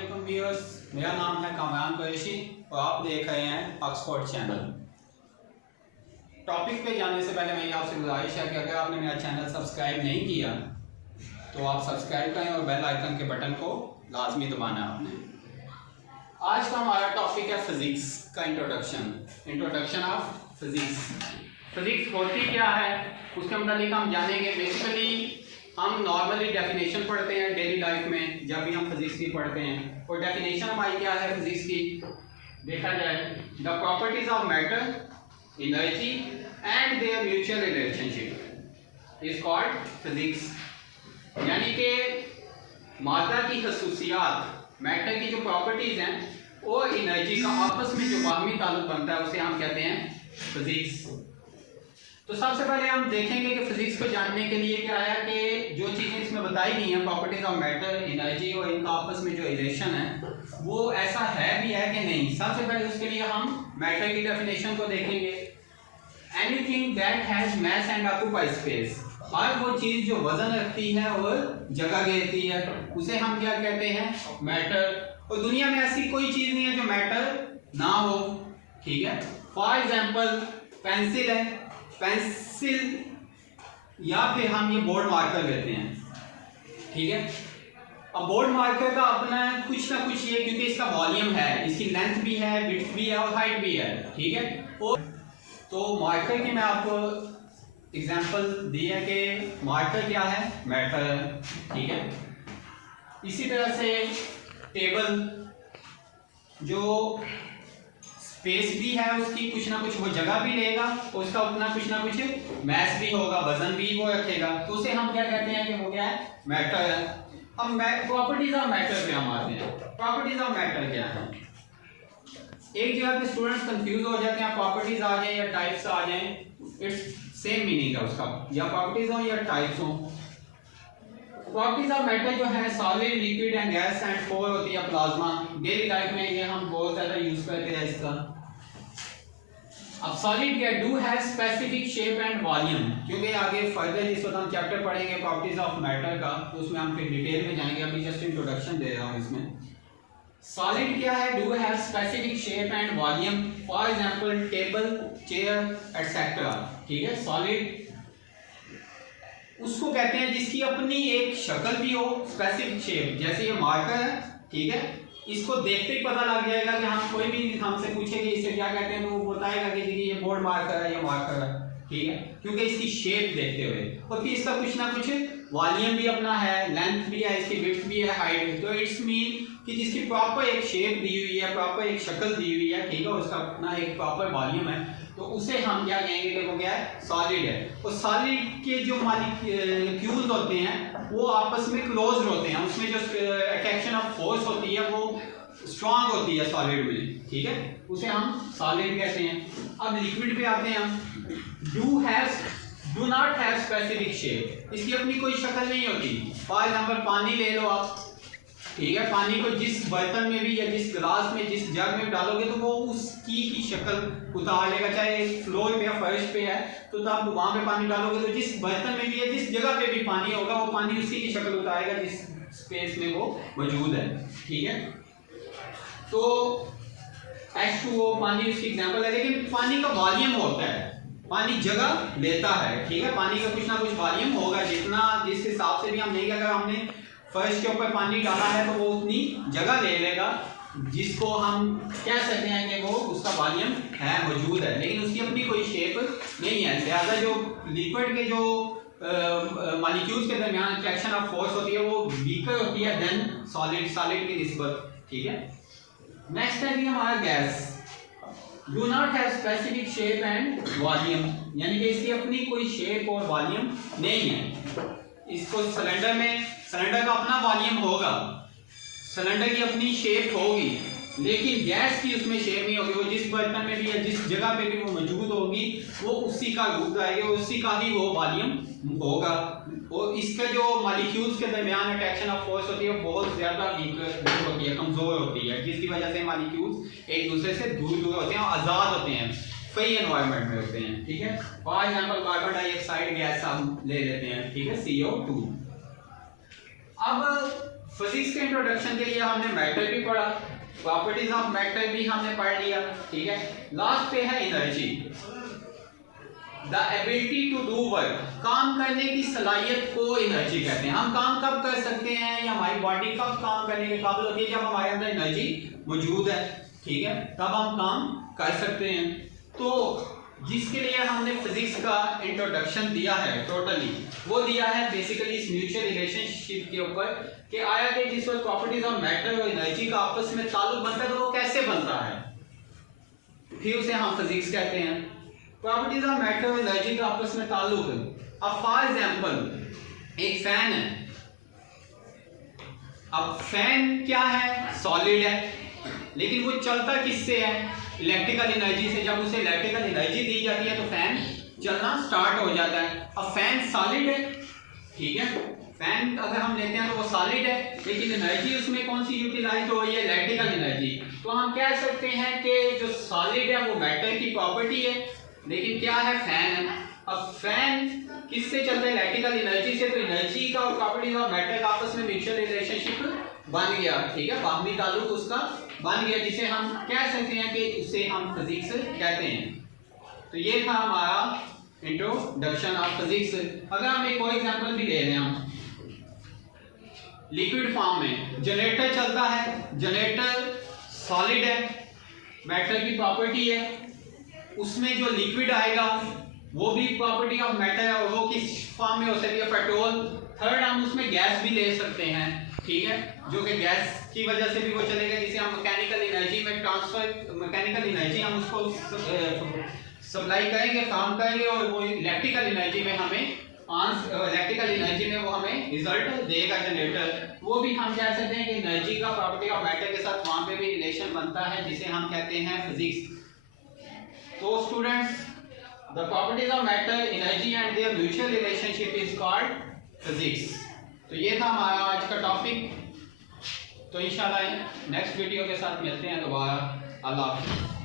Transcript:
अस्सलाम व्यूअर्स, मेरा नाम है कामरान कुरैशी और आप देख रहे हैं ऑक्सफोर्ड चैनल। टॉपिक पे जाने से पहले मेरी आपसे गुजारिश है कि अगर आपने मेरा चैनल सब्सक्राइब नहीं किया तो आप सब्सक्राइब करें और बेल आइकन के बटन को लाजमी दबाना है आपने। आज का हमारा टॉपिक है फिज़िक्स का इंट्रोडक्शन ऑफ फिज़िक्स। फिज़िक्स होती क्या है उसके मतलब हम जानेंगे। बेसिकली हम नॉर्मली डेफिनेशन पढ़ते हैं डेली लाइफ में जब भी हम फिजिक्स की पढ़ते हैं, और डेफिनेशन हमारी क्या है फिजिक्स की, देखा जाए the properties of matter, energy and there mutual relationship is called physics. यानी कि मादा की खसूसियात, मैटर की जो प्रॉपर्टीज हैं और एनर्जी का आपस में जो बाहमी ताल्लुक बनता है उसे हम कहते हैं फिजिक्स। तो सबसे पहले हम देखेंगे कि फिजिक्स को जानने के लिए क्या है कि जो चीज़ें इसमें बताई गई हैं प्रॉपर्टीज ऑफ मैटर, एनर्जी और इनका आपस में जो रिलेशन है वो ऐसा है भी है कि नहीं। सबसे पहले उसके लिए हम मैटर की डेफिनेशन को देखेंगे। Anything that has mass and occupy space, हर वो चीज़ जो वजन रखती है और जगह घेरती है उसे हम क्या कहते हैं, मैटर। और दुनिया में ऐसी कोई चीज़ नहीं है जो मैटर ना हो, ठीक है। फॉर एग्जाम्पल पेंसिल है, पेंसिल या फिर हम ये बोर्ड मार्कर लेते हैं, ठीक है। अब बोर्ड मार्कर का अपना कुछ ना कुछ ये, क्योंकि इसका वॉल्यूम है, इसकी लेंथ भी है, विड्थ भी है और हाइट भी है, ठीक है। और तो मार्कर की मैं आपको एग्जांपल दी है कि मार्कर क्या है, मैटर है, ठीक है। इसी तरह से टेबल जो स्पेस भी है उसकी कुछ ना कुछ वो जगह भी लेगा और उसका उतना कुछ ना कुछ मैस भी होगा, वजन भी वो रखेगा, तो उसे हम क्या कहते हैं कि वो क्या है, मैटर है। अब प्रॉपर्टीज ऑफ मैटर पे हम आते हैं। प्रॉपर्टीज ऑफ मैटर क्या है? एक जगह पे स्टूडेंट्स कंफ्यूज हो जाते हैं, प्रॉपर्टीज आ जाए या टाइप्स आ जाए, इट्स सेम मीनिंग है उसका, या प्रॉपर्टीज हो या टाइप्स हो। प्रॉपर्टीज ऑफ मैटर जो है solid, liquid and gas and four होती है प्लाज्मा। डेली लाइफ में ये हम बहुत ज़्यादा यूज करते हैं इसका। अब सॉलिड क्या, do have specific shape and volume, क्योंकि आगे फर्दर जिस वक्त हम चैप्टर पढ़ेंगे प्रॉपर्टीज ऑफ मैटर का तो उसमें हम फिर डिटेल में जाएंगे, अभी जस्ट इंट्रोडक्शन दे रहा हूँ इसमें। सॉलिड क्या है, do have specific shape and volume, for example table, chair etcetera, ठीक है। सॉलिड उसको कहते हैं जिसकी अपनी एक शक्ल भी हो, स्पेसिफिक शेप, जैसे ये मार्कर है, ठीक है। इसको देखते ही पता लग जाएगा कि हम कोई भी हमसे पूछेंगे इसे क्या कहते हैं तो वो बताएगा कि जी ये बोर्ड मार्कर है, ये मार्कर है, ठीक है, क्योंकि इसकी शेप देखते हुए। और फिर इसका कुछ ना कुछ वॉल्यूम भी अपना है, लेंथ भी है, इसकी विड्थ भी है, हाइट भी। तो इट्स मीन कि जिसकी प्रॉपर एक शेप दी हुई है, प्रॉपर एक शक्ल दी हुई है, ठीक है, उसका अपना एक प्रॉपर वॉल्यूम है, तो उसे हम क्या कहेंगे कि वो क्या है, सॉलिड है। और सॉलिड के जो मॉलिक्यूल्स होते हैं वो आपस में क्लोज होते हैं, उसमें जो अट्रैक्शन ऑफ फोर्स होती है वो स्ट्रांग होती है सॉलिड में, ठीक है, उसे हम सॉलिड कहते हैं। अब लिक्विड पे आते हैं हम। Do not have specific shape, इसकी अपनी कोई शक्ल नहीं होती। फॉर एग्जांपल पानी ले लो आप, ठीक है, पानी को जिस बर्तन में भी या जिस गिलास में, जिस जग में डालोगे तो वो उसकी ही शक्ल उतार लेगा, चाहे फ्लोर पे या फर्श पे है तो आप वहां पे पानी डालोगे तो जिस बर्तन में भी है, जिस जगह पे भी पानी होगा वो पानी उसी की शक्ल उतारेगा जिस स्पेस में वो मौजूद है, ठीक है। तो H2O पानी उसकी एग्जांपल है, लेकिन पानी का वॉल्यूम होता है, पानी जगह लेता है, ठीक है, पानी का कुछ ना कुछ वॉल्यूम होगा, जितना जिस हिसाब से भी हम नहीं, अगर हमने फर्श के ऊपर पानी डाला है तो वो उतनी जगह ले लेगा जिसको हम कह सकते हैं कि वो उसका वॉल्यूम है, मौजूद है, लेकिन उसकी अपनी कोई शेप नहीं है। लिहाजा जो लिक्विड के जो मॉलिक्यूल्स के दरमियान अट्रैक्शन ऑफ फोर्स होती है वो वीकर होती है देन सॉलिड की निस्बत, ठीक है। नेक्स्ट है हमारा gas. Do not have specific shape and volume, यानी कि इसकी अपनी कोई शेप और वॉल्यूम नहीं है। इसको सिलेंडर का अपना वॉल्यूम होगा, सिलेंडर की अपनी शेप होगी, लेकिन गैस की उसमें शेप नहीं होगी। वो जिस बर्तन में भी या जिस जगह पे भी वो मौजूद होगी वो उसी का रूप आएगा, उसी का ही वो वॉल्यूम होगा। और इसका जो मॉलिक्यूल्स के दरमियान अट्रैक्शन ऑफ फोर्स होती है वो बहुत ज़्यादा वीक होती है, कमज़ोर होती है, जिसकी वजह से मॉलिक्यूल्स एक दूसरे से दूर होते हैं और आज़ाद होते हैं, फ्री एनवायरनमेंट में होते हैं, ठीक है। For example carbon dioxide gas हम ले लेते हैं, ठीक है, CO2। अब फिजिक्स के इंट्रोडक्शन के लिए हमने मैटर भी पढ़ा, प्रॉपर्टीज ऑफ मैटर भी हमने पढ़ लिया, ठीक है। लास्ट पे है energy, the ability to do work, काम करने की सलाहियत को एनर्जी कहते हैं। हम काम कब कर सकते हैं या हमारी बॉडी कब काम करने के काबिल होती है, जब हमारे अंदर एनर्जी मौजूद है, ठीक है, तब हम काम कर सकते हैं। तो जिसके लिए हमने फिजिक्स का इंट्रोडक्शन दिया है टोटली, वो दिया है बेसिकली इस म्यूचुअल रिलेशनशिप के ऊपर कि आया कि जिस वक्त प्रॉपर्टीज ऑफ मैटर और एनर्जी का आपस में ताल्लुक बनता है तो वो कैसे बनता है, फिर उसे हम फिजिक्स कहते हैं। प्रॉपर्टीज ऑफ मैटर और एनर्जी का आपस में ताल्लुक, अब फॉर एग्जांपल एक फैन है, अब फैन क्या है, सॉलिड है, लेकिन वो चलता किससे है, इलेक्ट्रिकल एनर्जी से। जब उसे इलेक्ट्रिकल एनर्जी दी जाती है तो फैन चलना स्टार्ट हो जाता है। अब फैन सॉलिड है, ठीक है, फैन अगर हम लेते हैं तो वो सॉलिड है, लेकिन एनर्जी उसमें कौन सी यूटिलाइज हो रही है, इलेक्ट्रिकल एनर्जी। तो हम कह सकते हैं कि जो सॉलिड है वो मैटर की प्रॉपर्टी है, लेकिन क्या है, फैन है। अब फैन किससे चलता है, इलेक्ट्रिकल एनर्जी से। तो एनर्जी का और प्रॉपर्टीज ऑफ मैटर का आपस में म्यूचुअल रिलेशनशिप बन गया, ठीक है, बाहमी ताल्लुक उसका बन गया, जिसे हम कह सकते हैं कि उसे हम फिजिक्स कहते हैं। तो ये था हमारा इंट्रोडक्शन ऑफ फिजिक्स। अगर हम एक और एग्जांपल भी ले रहे हैं, हम लिक्विड फॉर्म में जनरेटर चलता है, जनरेटर सॉलिड है, मैटर की प्रॉपर्टी है, उसमें जो लिक्विड आएगा वो भी प्रॉपर्टी ऑफ मैटर है, और वो किस फॉर्म में हो सकती है, पेट्रोल। थर्ड, हम उसमें गैस भी ले सकते हैं, ठीक है, जो कि गैस की वजह से भी वो चलेगा, जिसे हम मैकेनिकल एनर्जी में ट्रांसफर, मैकेनिकल एनर्जी हम उसको सप्लाई करेंगे, काम करेंगे, और वो इलेक्ट्रिकल एनर्जी में हमें इलेक्ट्रिकल एनर्जी में वो हमें रिजल्ट देगा जनरेटर। वो भी हम कह सकते हैं कि एनर्जी का प्रॉपर्टी ऑफ मैटर के साथ वहां पे भी रिलेशन बनता है, जिसे हम कहते हैं फिजिक्स। तो students, the properties of matter, energy and there mutual relationship is called physics. तो ये था हमारा आज का टॉपिक। तो इंशाल्लाह नेक्स्ट वीडियो के साथ मिलते हैं दोबारा। अल्लाह हाफ़िज़।